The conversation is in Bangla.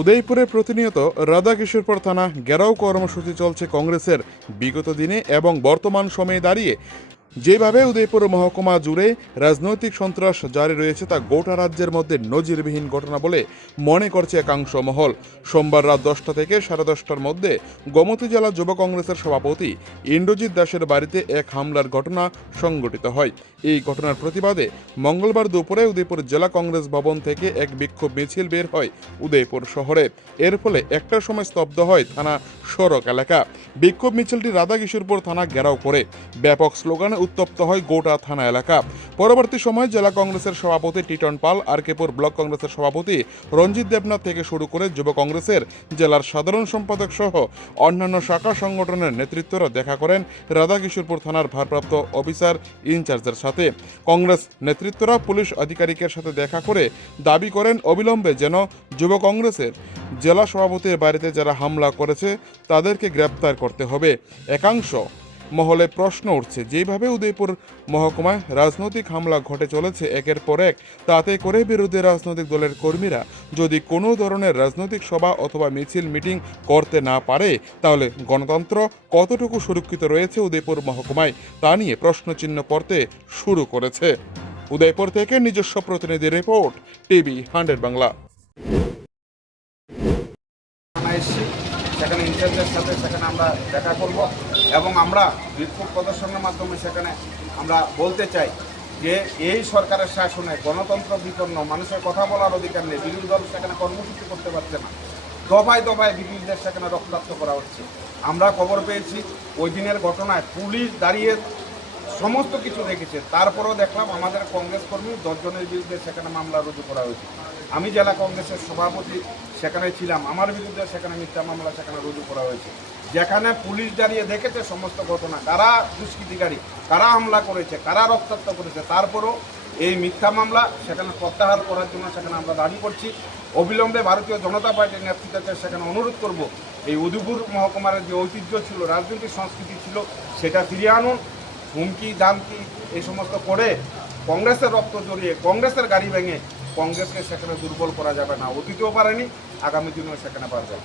উদয়পুরে প্রতিনিয়ত রাধাকিশোরপুর থানা ঘেরাও কর্মসূচি চলছে কংগ্রেসের। বিগত দিনে এবং বর্তমান সময়ে দাঁড়িয়ে যেভাবে উদয়পুর মহকুমা জুড়ে রাজনৈতিক সন্ত্রাস জারি রয়েছে, তা গোটা রাজ্যের মধ্যে নজিরবিহীন ঘটনা বলে মনে করছে একাংশ মহল। সোমবার রাত দশটা থেকে সাড়ে দশটার মধ্যে গোমতী জেলা যুব কংগ্রেসের সভাপতি ইন্দ্রজিৎ দাসের বাড়িতে এক হামলার ঘটনা সংঘটিত হয়। এই ঘটনার প্রতিবাদে মঙ্গলবার দুপুরে উদয়পুর জেলা কংগ্রেস ভবন থেকে এক বিক্ষোভ মিছিল বের হয় উদয়পুর শহরে। এর ফলে একটার সময় স্তব্ধ হয় থানা সড়ক এলাকা। বিক্ষোভ মিছিলটি রাধাকিশোরপুর থানা ঘেরাও করে। ব্যাপক স্লোগানে উত্তপ্ত হয় গোটা থানা এলাকা। পরবর্তী সময় জেলা কংগ্রেসের সভাপতি টিটন পাল, আরকেপুর ব্লক কংগ্রেসের সভাপতি রঞ্জিত দেবনাথ থেকে শুরু করে যুব কংগ্রেসের জেলার সাধারণ সম্পাদক সহ অন্যান্য শাখা সংগঠনের নেতৃত্বরা দেখা করেন রাধাকিশোরপুর থানার ভারপ্রাপ্ত অফিসার ইনচার্জের সাথে। কংগ্রেস নেতৃত্বরা পুলিশ আধিকারিকের সাথে দেখা করে দাবি করেন, অবিলম্বে যেন যুব কংগ্রেসের জেলা সভাপতির বাড়িতে যারা হামলা করেছে, তাদেরকে গ্রেপ্তার করতে হবে। একাংশ মহলে প্রশ্ন উঠছে, যেভাবে উদয়পুর মহকুমায় রাজনৈতিক হামলা ঘটে চলেছে একের পর এক, তাতে করে বিরোধী রাজনৈতিক দলের কর্মীরা যদি কোনো ধরনের রাজনৈতিক সভা অথবা মিছিল মিটিং করতে না পারে, তাহলে গণতন্ত্র কতটুকু সুরক্ষিত রয়েছে উদয়পুর মহকুমায়, তা নিয়ে প্রশ্নচিহ্ন পড়তে শুরু করেছে। উদয়পুর থেকে নিজস্ব প্রতিনিধি রিপোর্ট, টিভি হান্ড্রেড বাংলা। সেখানে ইনচার্জের সাথে সেখানে আমরা দেখা করব এবং আমরা বিক্ষোভ প্রদর্শনের মাধ্যমে সেখানে আমরা বলতে চাই যে এই সরকারের শাসনে গণতন্ত্র বিপন্ন, মানুষের কথা বলার অধিকার নেই, বিরোধী দল সেখানে কর্মসূচি করতে পারছে না। দফায় দফায় বিরোধীদের সেখানে রক্তাক্ত করা হচ্ছে। আমরা খবর পেয়েছি, ওই দিনের ঘটনায় পুলিশ দাঁড়িয়ে সমস্ত কিছু দেখেছে। তারপরেও দেখলাম আমাদের কংগ্রেস কর্মী দশজনের বিরুদ্ধে সেখানে মামলা রুজু করা হয়েছে। আমি জেলা কংগ্রেসের সভাপতি, সেখানে ছিলাম। আমার বিরুদ্ধে সেখানে মিথ্যা মামলা, সেখানে রুজু করা হয়েছে। যেখানে পুলিশ দাঁড়িয়ে দেখেছে সমস্ত ঘটনা, কারা দুষ্কৃতিকারী, কারা হামলা করেছে, কারা রক্তাক্ত করেছে, তারপরও এই মিথ্যা মামলা সেখানে প্রত্যাহার করার জন্য সেখানে আমরা দাবি করছি। অবিলম্বে ভারতীয় জনতা পার্টির নেতৃত্বকে সেখানে অনুরোধ করব, এই উদুপুর মহকুমার যে ঐতিহ্য ছিল, রাজনৈতিক সংস্কৃতি ছিল, সেটা ফিরিয়ে আনুন। হুমকি, দামকি, এই সমস্ত করে কংগ্রেসের রক্ত জড়িয়ে, কংগ্রেসের গাড়ি ভেঙে কংগ্রেসকে সেখানে দুর্বল করা যাবে না অতীতেও পারেনি আগামী দিনেও সেখানে পারবে।